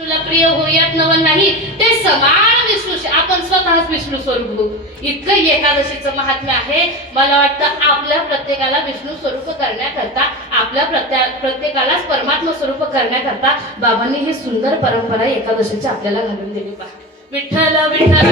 तुला प्रिय होऊयात नवं नाही ते समान विष्णू आपण स्वतःच विष्णू स्वरूप होऊ. इतकं एकादशीचं महात्म्य आहे. मला वाटतं आपल्या प्रत्येकाला विष्णू स्वरूप करण्याकरता, आपल्या प्रत्येकालाच परमात्मा स्वरूप करण्याकरता बाबांनी ही सुंदर परंपरा एकादशीची आपल्याला घालून दिली. पहा, विठ्ठल विठ्ठल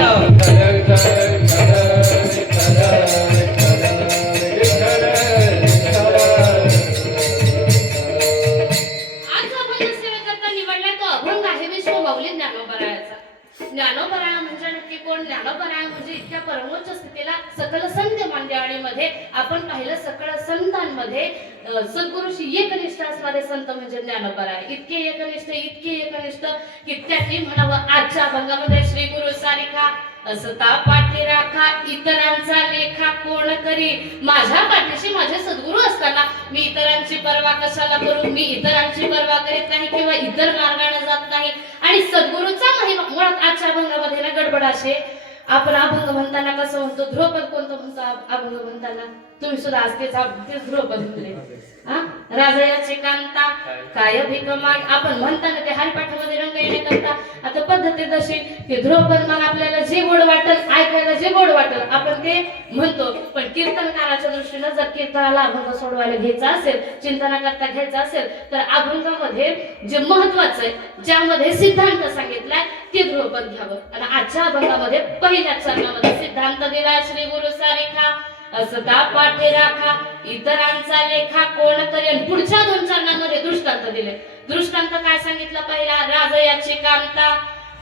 ज्ञानोबराय म्हणजे नक्की कोण? ज्ञानोबराय म्हणजे इतक्या परमोच्च स्थितीला सकल संत मंडळीमध्ये आपण पाहिलं, सकल संतांमध्ये सद्गुरूशी एकनिष्ठ असणारे संत म्हणजे ज्ञानोबराय. इतके एकनिष्ठ की त्यांनी म्हणावं, आजच्या अभंगामध्ये श्री गुरु सारिखा असता पाठी राखा, इतरांचा लेखा कोण करी. माझ्या पाठीशी माझे सद्गुरू असताना मी इतरांची पर्वा कशाला करू? मी इतरांची पर्वा करीत नाही किंवा इतर मार्गाने जात नाही. आणि सद्गुरूचा महिमा मुळात आजच्या अभंगामध्ये ना गडबड असे. आपण अभंग म्हणताना कसं म्हणतो? ध्रुपद कोणतं म्हणतो अभंग म्हणताना? तुम्ही सुद्धा आज तेच ध्रुपद म्हणले. राजयाची कांता काय भीक माग आपण म्हणताना ते हरिपाठामध्ये रंग येण्याकरता आता पद्धती जशी की ध्रुपद मग आपल्याला जे गोड वाटल, ऐकायला जे गोड वाटल आपण ते म्हणतो. पण कीर्तनकाराच्या दृष्टीनं जर कीर्तनाला अभंग सोडवायला घ्यायचा असेल, चिंतनाकरता घ्यायचा असेल, तर अभंगामध्ये जे महत्वाचं आहे, ज्यामध्ये सिद्धांत सांगितलाय ते ध्रुपद घ्यावं. आणि आजच्या अभंगामध्ये पहिल्या चरणामध्ये सिद्धांत दिलाय श्री गुरु सारिखा असता पाठी राखा, इतरांचा लेखा कोण करेल. पुढच्या 2 चरणांमध्ये दृष्टांत दिले. दृष्टांत काय सांगितलं? पहिला, राजयाची कांता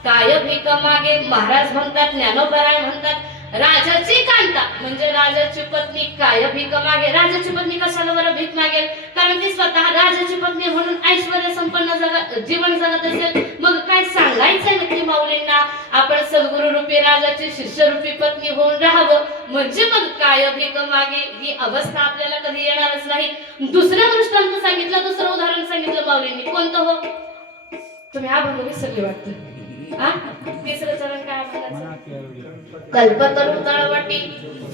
काय भीक मागे. महाराज म्हणतात, ज्ञानोबराय म्हणतात, राजाची कांता म्हणजे राजाची पत्नी काय भीक मागे. राजाची पत्नी कशाला बरं भीक मागेल? कारण ती स्वतः राजाची पत्नी म्हणून ऐश्वर्य संपन्न जीवन जगत असेल. मग काय सांगायचंय नक्की माऊलींना? आपण सद्गुरु रूपी राजाची शिष्यरूपी पत्नी होऊन राहावं. म्हणजे मग काय भीक मागे ही अवस्था आपल्याला कधी येणारच नाही. दुसरं दृष्टांत सांगितलं, दुसरं उदाहरण सांगितलं माऊलींनी. कोणतं हो? तुम्ही अभंग विसरले वाटतं. तिसरं चरण काय म्हणायचं? कल्पतरू तळवटी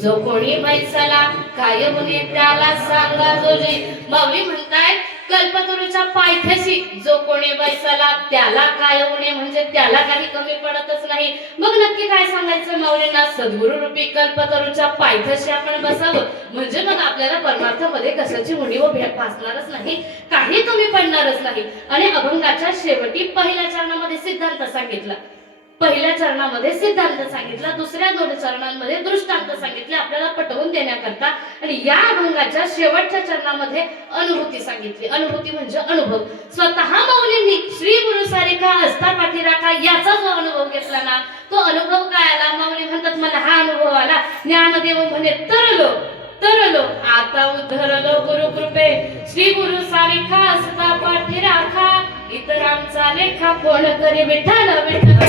जो कोणी बैसला काय म्हणे त्याला सांगा जोजी. माऊली म्हणतायत, कल्पतरूच्या पायथ्याशी जो कोणी बैसला त्याला काय होणे म्हणजे त्याला काही कमी पडतच नाही. मग नक्की काय सांगायचं माऊलींना? सद्गुरु रूपी कल्पतरूच्या पायथ्याशी आपण बसावं. म्हणजे मग आपल्याला परमार्थामध्ये कशाची उणीव भासणारच नाही, काही कमी पडणारच नाही. आणि अभंगाच्या शेवटी पहिल्या चरणामध्ये सिद्धांत सांगितला. पहिल्या चरणामध्ये सिद्धांत सांगितला, दुसऱ्या 2 चरणांमध्ये दृष्टांत सांगितले आपल्याला पटवून देण्याकरता. आणि या अभंगाच्या शेवटच्या चरणामध्ये अनुभूती सांगितली. अनुभूती म्हणजे अनुभव. स्वतः माऊलींनी श्री गुरु सारिखा असता पाठी राखा याचा जो अनुभव घेतला ना, तो अनुभव काय आला? माऊली म्हणतात, मला हा अनुभव आला. ज्ञानदेव म्हणे, तरलो आता उद्धरलो गुरु कृपे. श्री गुरु सारिखा असता पाठी राखा, इतरांचा लेखा कोण करी. विठ्ठल विठ्ठल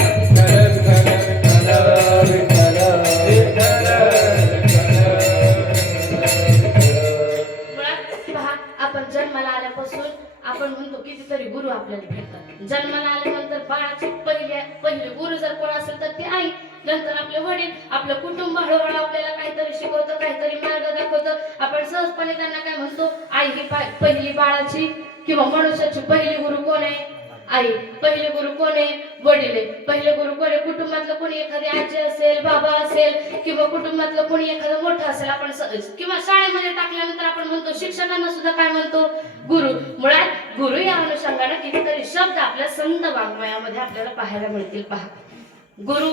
आपण जन्माला आल्यापासून आपण म्हणतो कितीतरी गुरु आपल्याला भेटतात. जन्माला आल्यानंतर बाळाचे पहिले गुरु जर कोण असेल तर ते आई, नंतर आपले वडील, आपलं कुटुंब हळूहळू आपल्याला काहीतरी शिकवतं, काहीतरी मार्ग दाखवतं. आपण सहजपणे त्यांना काय म्हणतो? आई ही पहिली बाळाची किंवा मनुष्याची पहिली गुरु कोण आहे? आई. पहिले गुरु कोण आहे? वडील आहे. पहिले गुरु कोण आहे? कुटुंबातलं कोणी एखादी आजी असेल, बाबा असेल किंवा कुटुंबातलं कोणी एखादं मोठं असेल. आपण किंवा शाळेमध्ये टाकल्यानंतर आपण म्हणतो, शिक्षकांना सुद्धा काय म्हणतो? गुरु. मुळात गुरु या अनुषंगाने कितीतरी शब्द आपल्या संत वाङ्मयामध्ये आपल्याला पाहायला मिळतील. पहा, गुरु,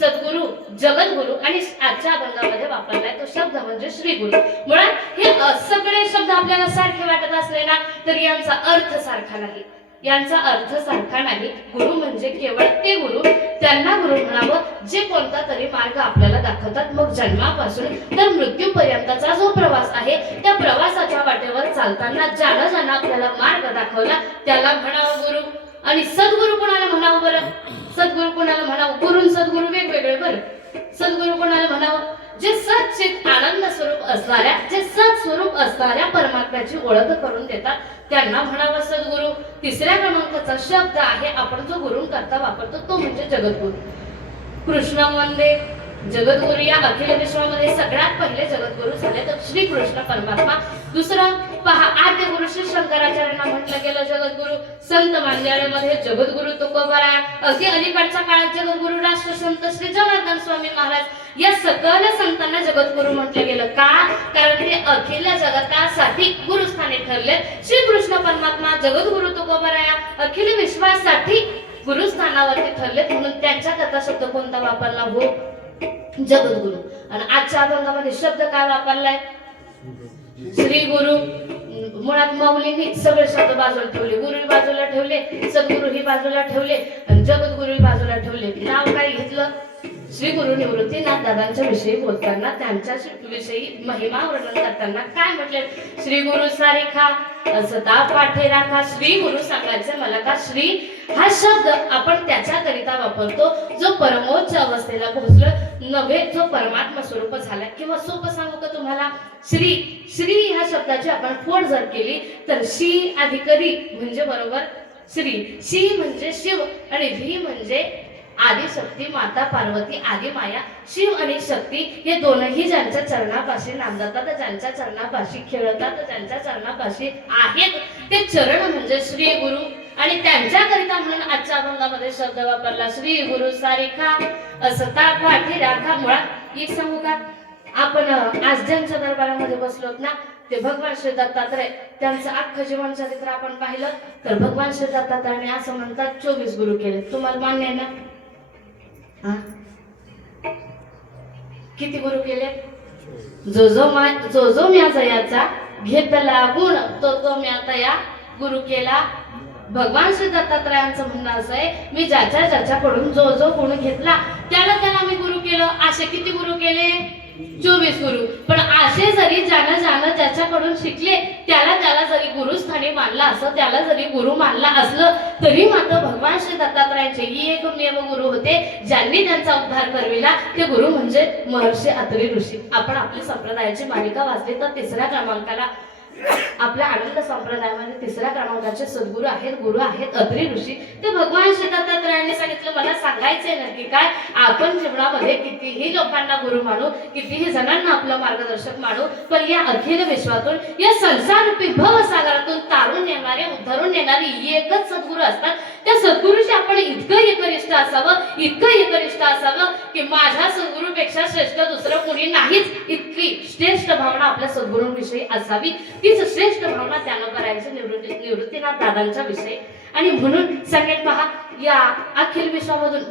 सद्गुरु, जगद्गुरु आणि आजच्या अभंगामध्ये वापरलाय तो शब्द म्हणजे श्री गुरु. मुळात हे सगळे शब्द आपल्याला सारखे वाटत असले ना, तर यांचा अर्थ सारखा नाही. यांचा अर्थ सारखा नाही. गुरु म्हणजे केवळ ते गुरु, त्यांना गुरु म्हणावं जे कोणता तरी मार्ग आपल्याला दाखवतात. मग जन्मापासून तर मृत्यूपर्यंतचा जो प्रवास आहे, त्या प्रवासाच्या वाटेवर चालताना ज्यानं आपल्याला मार्ग दाखवला त्याला म्हणावं गुरु. आणि सद्गुरु कोणाला म्हणावं बरं? सद्गुरु कोणाला म्हणावं? गुरु सद्गुरु वेगवेगळे बरं. सद्गुरु कोणाला म्हणावं? जे सच्चित आनंद स्वरूप असणाऱ्या, जे सत स्वरूप असणाऱ्या परमात्म्याची ओळख करून देतात त्यांना म्हणावं सद्गुरु. तिसऱ्या क्रमांकाचा शब्द आहे आपण जो गुरु करता वापरतो तो म्हणजे जगद्गुरु. कृष्ण वंदे जगद्गुरु या अखिल विश्वामध्ये सगळ्यात पहिले जगद्गुरु झाले तर श्री कृष्ण परमात्मा. दुसरं पहा, आद्य गुरु श्री शंकराचार्यांना म्हटलं गेलं जगद्गुरु. संत मांदियाळीमध्ये जगद्गुरु तुकोबाराय. अगदी अलीकडच्या काळात जगद्गुरु राष्ट्रसंत श्री जनार्दन स्वामी महाराज या सकल संतांना जगद्गुरु म्हटलं गेलं. का? कारण ते अखिल जगतासाठी गुरुस्थानी ठरले. श्री कृष्ण परमात्मा जगद्गुरु तुकोबाराय अखिल विश्वासाठी गुरुस्थानावरती ठरले, म्हणून त्यांच्या कथा शब्द कोणता वापरला? हो, जगद्गुरु. आणि आजच्या अभंगामध्ये शब्द काय वापरलाय? श्री गुरु. मुळात माऊलींनी सगळे शब्द बाजूला ठेवले. गुरु बाजूला ठेवले, सद्गुरु ही बाजूला ठेवले आणि जगद्गुरु बाजूला ठेवले. नाव काय घेतलं? श्री गुरु निवृत्तीनाथ दादांच्या विषयी बोलताना, त्यांच्या विषयी महिमा वर्णन करताना काय म्हटले? श्री गुरु सारिखा असता पाठे राखा. श्री गुरु सांगायचं मला का? श्री हा शब्द आपण त्याच्याकरिता वापरतो जो परमोच्च अवस्थेला पोहोचलो नव्हे, जो परमात्मा स्वरूप झाला. किंवा सोपं सांगू का तुम्हाला? श्री श्री ह्या शब्दाची आपण फोड जर केली तर शी अधिक री म्हणजे बरोबर श्री. शी म्हणजे शिव आणि री म्हणजे आदिशक्ती माता पार्वती आदी माया. शिव आणि शक्ती हे दोनही ज्यांच्या चरणापाशी नांदतात, ज्यांच्या चरणापाशी खेळतात, ज्यांच्या चरणापाशी आहेत, ते चरण म्हणजे श्री गुरु. आणि त्यांच्याकरिता म्हणून आजच्या अभंगामध्ये शब्द वापरला श्री गुरु सारिखा असता पाठी राखा. मुळात एक सांगू का? आपण आज ज्यांच्या दरबारामध्ये बसलोत ना, ते भगवान श्री दत्तात्रय, त्यांचं अख्खं जीवन चरित्र आपण पाहिलं तर भगवान श्री दत्तात्रयाने असं म्हणतात 24 गुरु केले. तुम्हाला मान्य आहे ना? किती गुरु केले? जो जो म्या याचा घेतला गुण तो तो म्या तया गुरु केला. भगवान श्री दत्तात्रयांचं म्हणणं असं आहे, मी ज्याच्याकडून जो जो गुण घेतला त्याला मी गुरु केलं. असे किती गुरु केले? 24 गुरु. पण असे जरी ज्यानं ज्याच्याकडून शिकले त्याला जरी गुरुस्थानी मानला असं, त्याला जरी गुरु मानला असलं तरी मात्र भगवान श्री दत्तात्रयांचे एकमेव गुरु होते ज्यांनी त्यांचा उद्धार करविला. ते गुरु म्हणजे महर्षी अत्री ऋषी. आपण आपली संप्रदायाची मालिका वाचली तर तिसऱ्या क्रमांकाला आपल्या आनंद संप्रदायामध्ये तिसऱ्या क्रमांकाचे सद्गुरू आहेत, गुरु आहेत अत्री ऋषी. ते भगवान श्री दत्तात्रयांनी सांगितलं, मला सांगायचंय नक्की काय? आपण जीवनामध्ये कितीही लोकांना गुरु मानू, कितीही जणांना आपलं मार्गदर्शक मानू, पण या अखिल विश्वातून, या संसाररूपी भवसागरातून तारून येणारे, उद्धारून येणारे एकच सद्गुरू असतात. त्या सद्गुरूशी आपण इतकं एकनिष्ठ असावं, इतकं एकनिष्ठ असावं की माझ्या सद्गुरूपेक्षा श्रेष्ठ दुसरं कोणी नाहीच, इतकी श्रेष्ठ भावना आपल्या सद्गुरूंविषयी असावी. तीच श्रेष्ठ भावना त्यानं करायची निवृत्तीनाथ दादांच्या विषयी. आणि म्हणून सगळ्यात पहा, या अखिल विश्वामधून